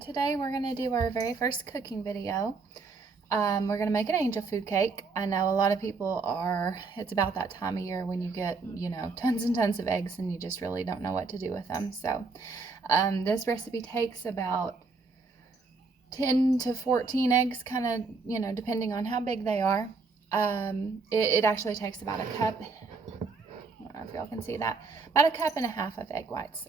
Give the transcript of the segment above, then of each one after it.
Today we're going to do our very first cooking video. We're going to make an angel food cake. I know a lot of people it's about that time of year when you get, tons and tons of eggs and you just really don't know what to do with them. So this recipe takes about 10 to 14 eggs, kind of, depending on how big they are. It actually takes about a cup. I don't know if y'all can see that. About a cup and a half of egg whites.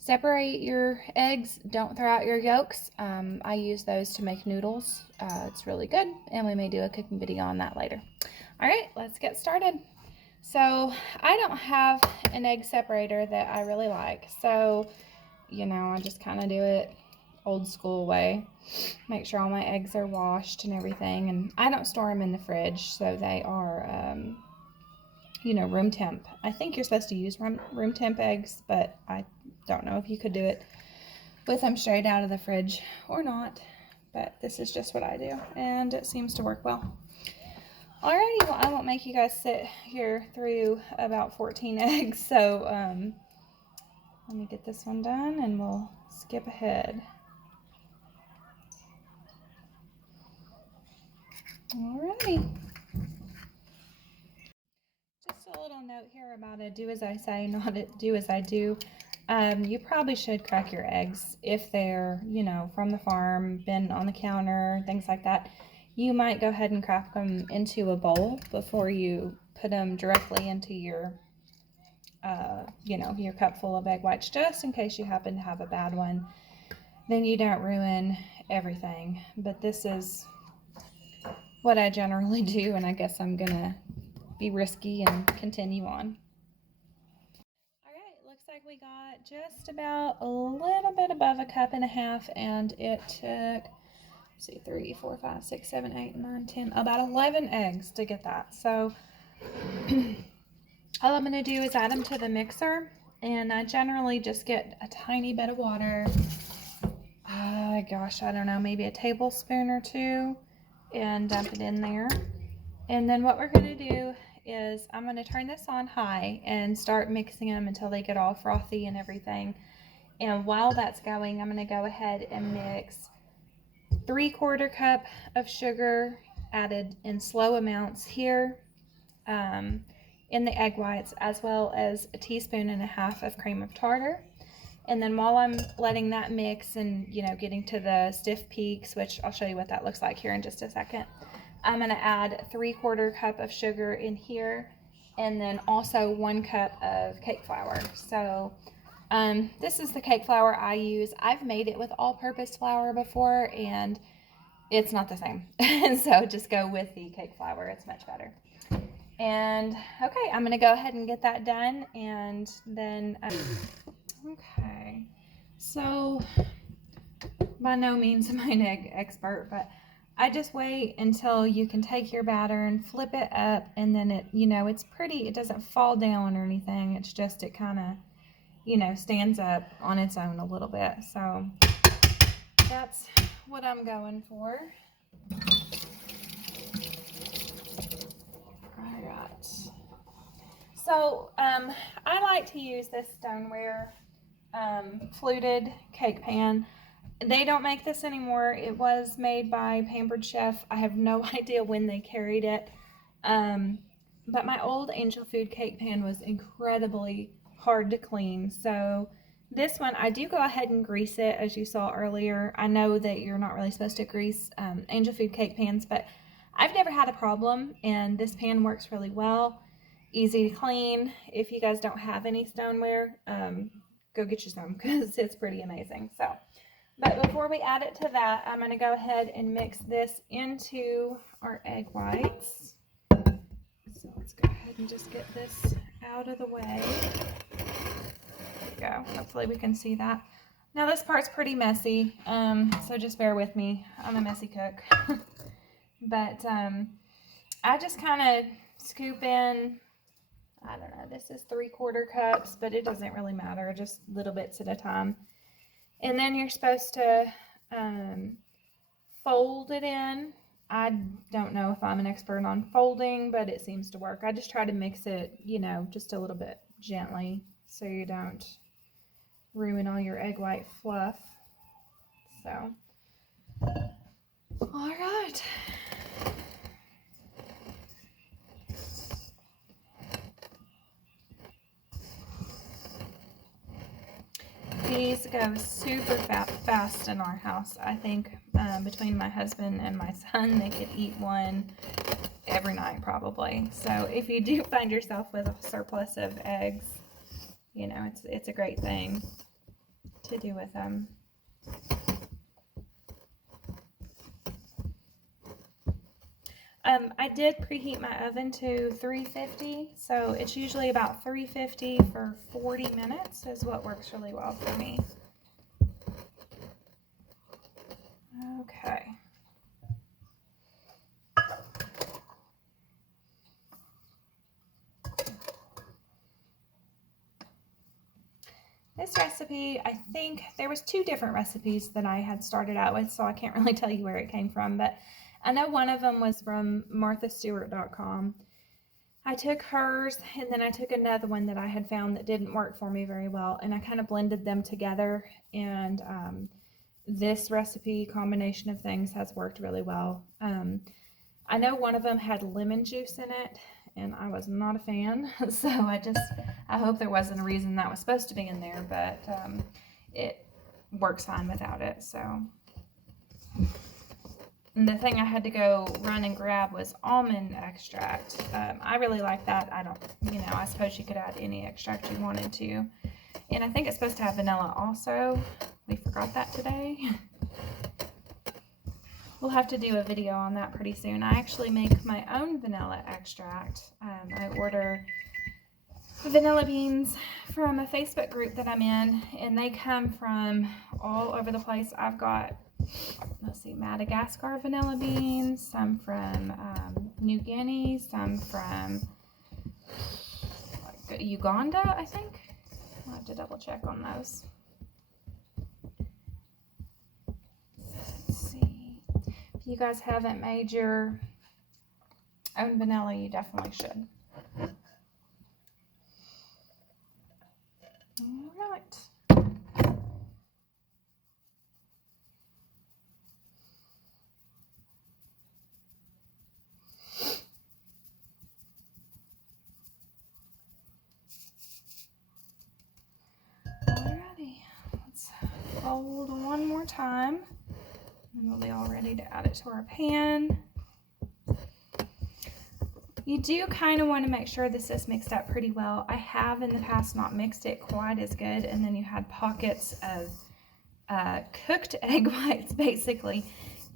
Separate your eggs, don't throw out your yolks. I use those to make noodles. It's really good, and we may do a cooking video on that later. All right, let's get started. So I don't have an egg separator that I really like, so I just kind of do it old school way. Make sure all my eggs are washed and everything, and I don't store them in the fridge, so they are room temp. I think you're supposed to use room temp eggs, but I don't know if you could do it with them straight out of the fridge or not, but this is just what I do, and it seems to work well. Alrighty, well, I won't make you guys sit here through about 14 eggs, so let me get this one done and we'll skip ahead. Alrighty. Just a little note here about a do as I say, not a do as I do. You probably should crack your eggs if they're, from the farm, been on the counter, things like that. You might go ahead and crack them into a bowl before you put them directly into your, your cup full of egg whites, just in case you happen to have a bad one. Then you don't ruin everything. But this is what I generally do, and I guess I'm gonna be risky and continue on. Alright, looks like we got just about a little bit above a cup and a half, and it took, 3, 4, 5, 6, 7, 8, 9, 10, about 11 eggs to get that. So all I'm going to do is add them to the mixer, and I generally just get a tiny bit of water. Gosh, I don't know, maybe a tablespoon or two, and dump it in there. And then what we're going to do is I'm going to turn this on high and start mixing them until they get all frothy and everything. And while that's going, I'm going to go ahead and mix 3/4 cup of sugar added in slow amounts here in the egg whites, as well as a 1.5 teaspoons of cream of tartar. And then while I'm letting that mix and getting to the stiff peaks, which I'll show you what that looks like here in just a second, I'm going to add 3/4 cup of sugar in here, and then also 1 cup of cake flour. So this is the cake flour I use. I've made it with all-purpose flour before, and it's not the same. So just go with the cake flour. It's much better. And okay, I'm going to go ahead and get that done, and then okay. So by no means am I an egg expert, but I just wait until you can take your batter and flip it up, and then it, it's pretty, it doesn't fall down or anything. It's just, it kind of, stands up on its own a little bit. So that's what I'm going for. All right. So I like to use this stoneware fluted cake pan. They don't make this anymore. It was made by Pampered Chef. I have no idea when they carried it. But my old Angel Food cake pan was incredibly hard to clean. So this one, I do go ahead and grease it, as you saw earlier. I know that you're not really supposed to grease Angel Food cake pans, but I've never had a problem, and this pan works really well. Easy to clean. If you guys don't have any stoneware, go get you some, because it's pretty amazing. So, but before we add it to that, I'm going to go ahead and mix this into our egg whites. So let's go ahead and just get this out of the way. There we go. Hopefully we can see that. Now this part's pretty messy, so just bear with me. I'm a messy cook. But I just kind of scoop in, I don't know, this is 3/4 cups, but it doesn't really matter, just little bits at a time. And then you're supposed to fold it in. I don't know if I'm an expert on folding, but it seems to work. I just try to mix it, just a little bit gently so you don't ruin all your egg white fluff. So, all right. These go super fast in our house. I think between my husband and my son, they could eat one every night probably. So if you do find yourself with a surplus of eggs, you know, it's a great thing to do with them. I did preheat my oven to 350, so it's usually about 350 for 40 minutes is what works really well for me. Okay. This recipe, I think there was 2 different recipes that I had started out with, so I can't really tell you where it came from, but I know one of them was from marthastewart.com. I took hers, and then I took another one that I had found that didn't work for me very well, and I kind of blended them together, and this recipe combination of things has worked really well. I know one of them had lemon juice in it, and I was not a fan, so I hope there wasn't a reason that was supposed to be in there, but it works fine without it. So, and the thing I had to go run and grab was almond extract. I really like that. I suppose you could add any extract you wanted to, and I think it's supposed to have vanilla also. We forgot that today. We'll have to do a video on that pretty soon. I actually make my own vanilla extract. I order vanilla beans from a Facebook group that I'm in, and they come from all over the place. I've got, let's see, Madagascar vanilla beans, some from New Guinea, some from Uganda, I think. I'll have to double check on those. If you guys haven't made your own vanilla, you definitely should. All right. Alrighty, let's fold one more time, and we'll be all ready to add it to our pan. You do kind of want to make sure this is mixed up pretty well. I have in the past not mixed it quite as good, and then you had pockets of cooked egg whites basically,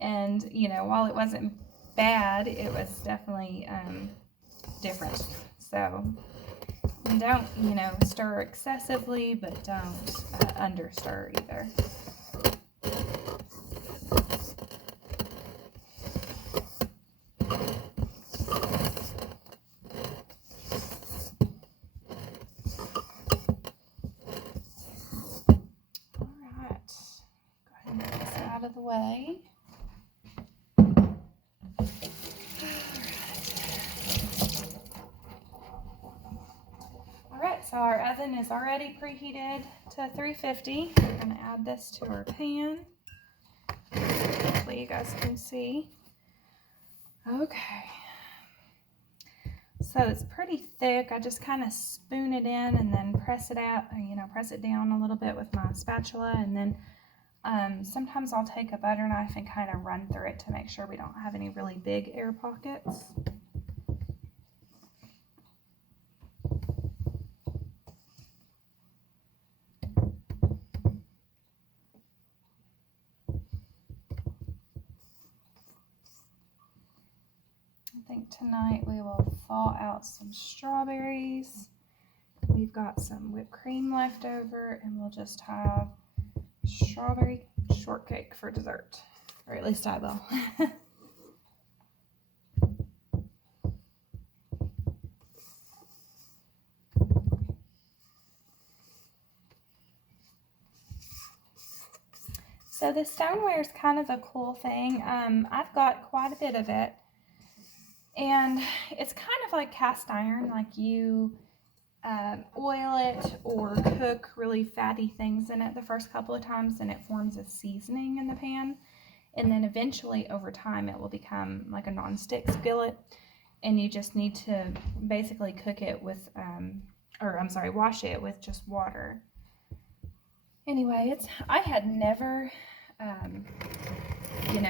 and you know, while it wasn't bad, it was definitely different. So don't, you know, stir excessively, but don't under stir either. Out of the way. Alright, so our oven is already preheated to 350. We're going to add this to our pan. Hopefully you guys can see. Okay. So it's pretty thick. I just kind of spoon it in and then press it out, or, you know, press it down a little bit with my spatula, and then sometimes I'll take a butter knife and kind of run through it to make sure we don't have any really big air pockets. I think tonight we will thaw out some strawberries. We've got some whipped cream left over, and we'll just have strawberry shortcake for dessert, or at least I will. So the stoneware is kind of a cool thing. I've got quite a bit of it, and it's kind of like cast iron. Like you oil it or cook really fatty things in it the first couple of times, and it forms a seasoning in the pan. And then eventually over time it will become like a non-stick skillet, and you just need to basically cook it with, wash it with just water. Anyway, I had never,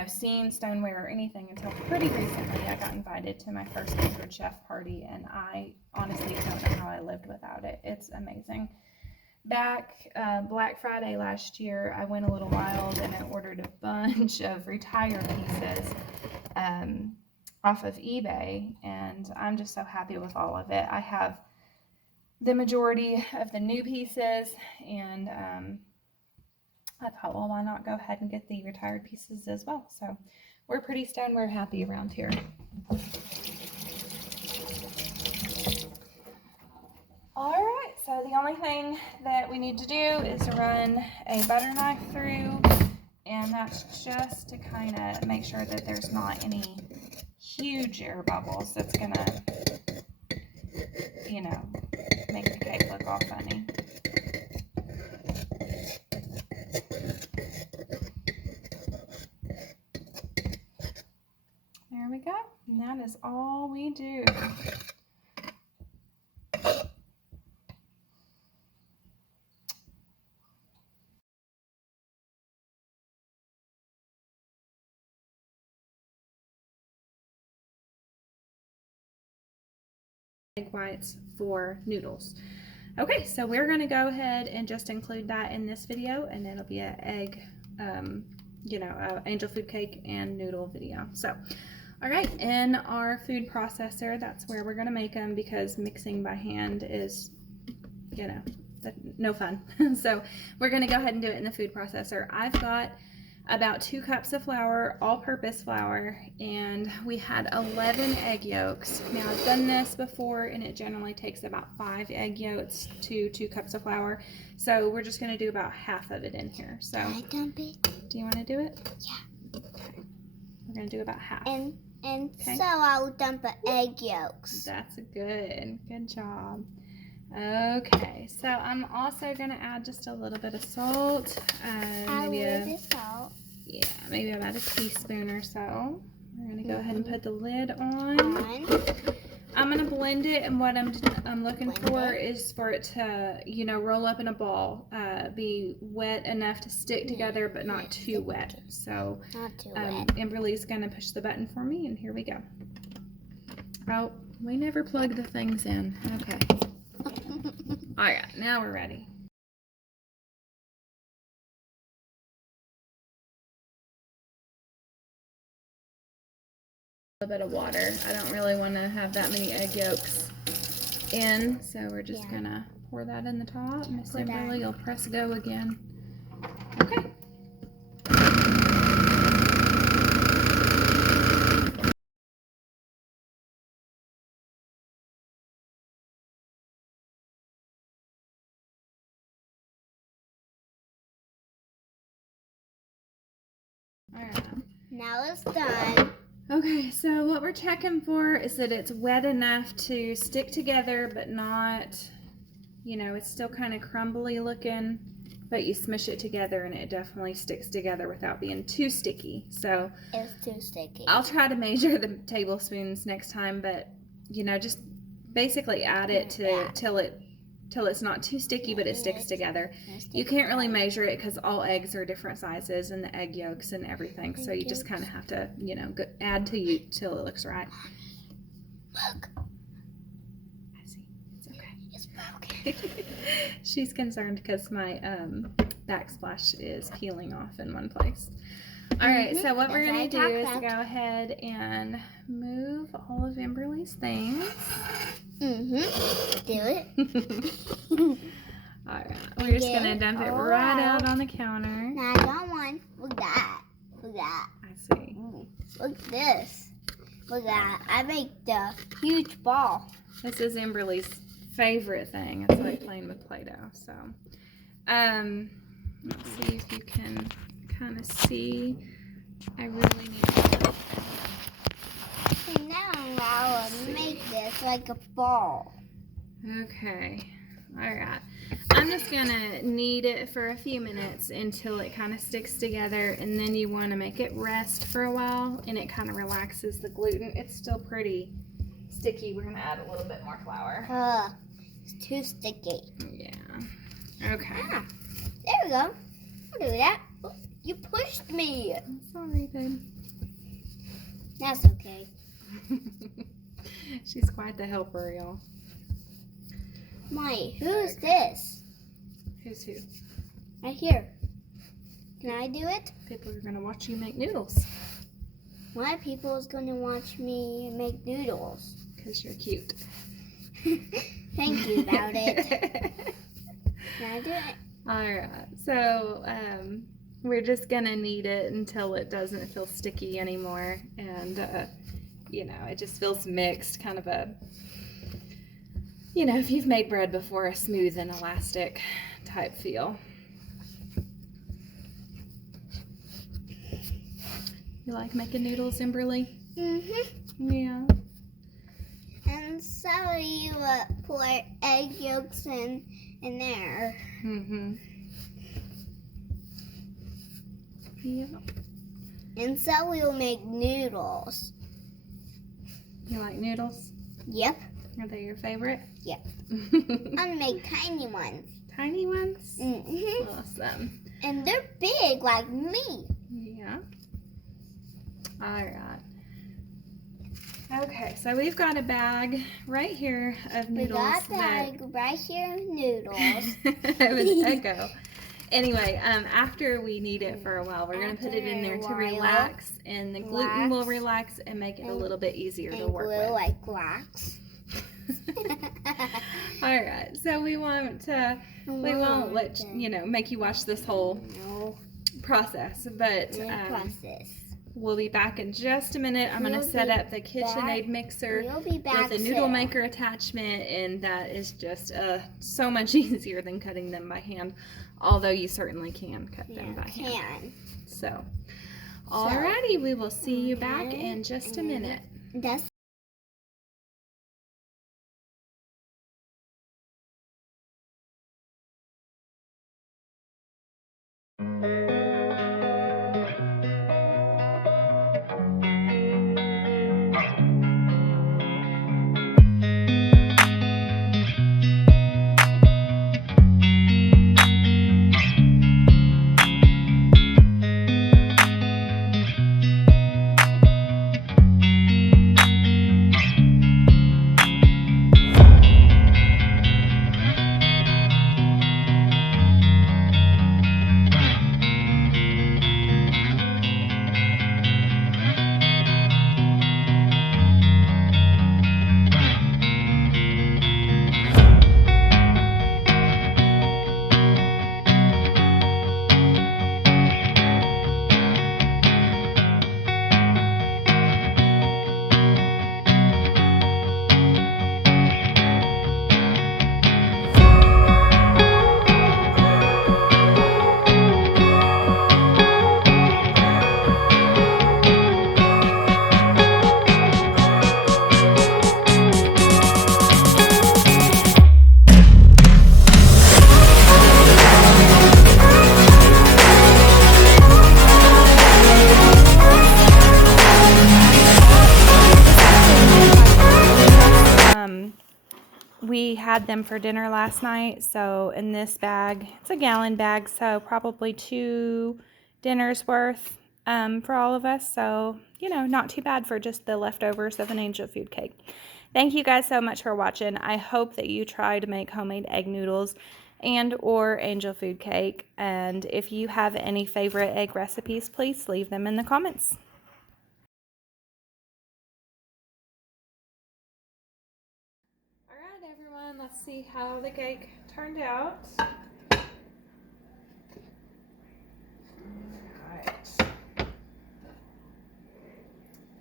seen stoneware or anything until pretty recently. I got invited to my first featured chef party, and I honestly don't know how I lived without it. It's amazing. Back Black Friday last year, I went a little wild and I ordered a bunch of retired pieces off of eBay, and I'm just so happy with all of it. I have the majority of the new pieces, and I thought, well, why not go ahead and get the retired pieces as well? So we're pretty stoneware happy around here. Alright, so the only thing that we need to do is run a butter knife through, and that's just to kind of make sure that there's not any huge air bubbles that's going to, make the cake look all funny. There we go. And that is all we do. Egg whites for noodles. Okay, so we're going to go ahead and just include that in this video, and it'll be an egg, angel food cake and noodle video. So, all right, in our food processor, that's where we're going to make them, because mixing by hand is, no fun. So we're going to go ahead and do it in the food processor. I've got about 2 cups of flour, all-purpose flour, and we had 11 egg yolks. Now, I've done this before, and it generally takes about 5 egg yolks to 2 cups of flour. So we're just going to do about half of it in here. So, can I dump it? Do you want to do it? Yeah. Okay. We're going to do about half. And okay. So I'll dump the egg yolks. That's good. Good job. Okay, so I'm also going to add just a little bit of salt. Yeah, maybe about a teaspoon or so. We're going to go ahead and put the lid on. I'm going to blend it, and what I'm looking for is for it to, roll up in a ball, be wet enough to stick together, but not too wet. So Amberly's going to push the button for me, and here we go. Oh, we never plug the things in. Okay. All right, now we're ready. A little bit of water. I don't really want to have that many egg yolks in, so we're just gonna pour that in the top. Miss Amberly, you'll press go again. Okay. Alright. Now it's done. Okay, so what we're checking for is that it's wet enough to stick together, but not, it's still kind of crumbly looking, but you smush it together and it definitely sticks together without being too sticky. So it's too sticky. I'll try to measure the tablespoons next time, but just basically add it till it's not too sticky, but it sticks together. You can't really measure it because all eggs are different sizes, and the egg yolks and everything. So you just kind of have to, add till it looks right. Look. I see. It's okay. It's broken. She's concerned because my backsplash is peeling off in one place. All right, so what we're going to do is go ahead and move all of Amberly's things. Do it. All right, we're just going to dump it right out on the counter. Now I don't want, look at that. Look at that. I see. Look at this. Look at that. I make the huge ball. This is Amberly's favorite thing. It's like playing with Play-Doh. So, let's see if you can kind of see. I really need to. And now I will make this like a ball. Okay. All right. I'm just gonna knead it for a few minutes until it kind of sticks together, and then you want to make it rest for a while, and it kind of relaxes the gluten. It's still pretty sticky. We're gonna add a little bit more flour. It's too sticky. Yeah. Okay. Ah, there we go. I'll do that. Oh, you pushed me. I'm sorry, babe. That's okay. She's quite the helper, y'all. Mommy, who's this? Who's who? Right here. Can I do it? People are gonna watch you make noodles. Why people is gonna watch me make noodles? Because you're cute. Thank you about it. Can I do it? Alright, so we're just gonna knead it until it doesn't feel sticky anymore, and you know, it just feels mixed, kind of a, you know, if you've made bread before, a smooth and elastic type feel. You like making noodles, Kimberly? Yeah. And so you pour egg yolks in there. Yeah. And so we'll make noodles. You like noodles? Yep. Are they your favorite? Yep. I'll make tiny ones. Tiny ones? Mm-hmm. Awesome. And they're big like me. Yeah. All right. Okay, so we've got a bag right here of noodles. We got a bag right here of noodles. It was echo. Anyway, after we knead it for a while, we're going to put it in there to relax, and the gluten will relax and make it a little bit easier to work with. Like wax. All right, so we won't let you know, make you watch this whole process, but we'll be back in just a minute. I'm going to set up the KitchenAid mixer with a noodle maker attachment, and that is just so much easier than cutting them by hand, although you certainly can cut them by hand. So, alrighty, we will see you back in just a minute. We had them for dinner last night, so in this bag, it's a gallon bag, so probably 2 dinners worth for all of us. So, you know, not too bad for just the leftovers of an angel food cake. Thank you guys so much for watching. I hope that you try to make homemade egg noodles and or angel food cake. And if you have any favorite egg recipes, please leave them in the comments. Alright everyone, let's see how the cake turned out. Alright.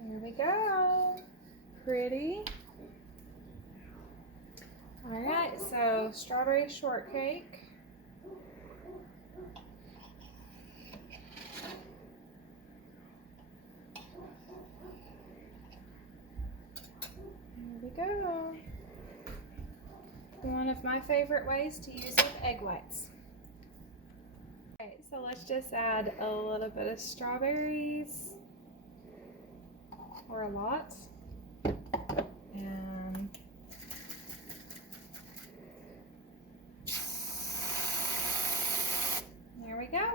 There we go. Pretty. Alright, so strawberry shortcake. There we go. one of my favorite ways to use up egg whites. Okay, so let's just add a little bit of strawberries, or a lot, and there we go.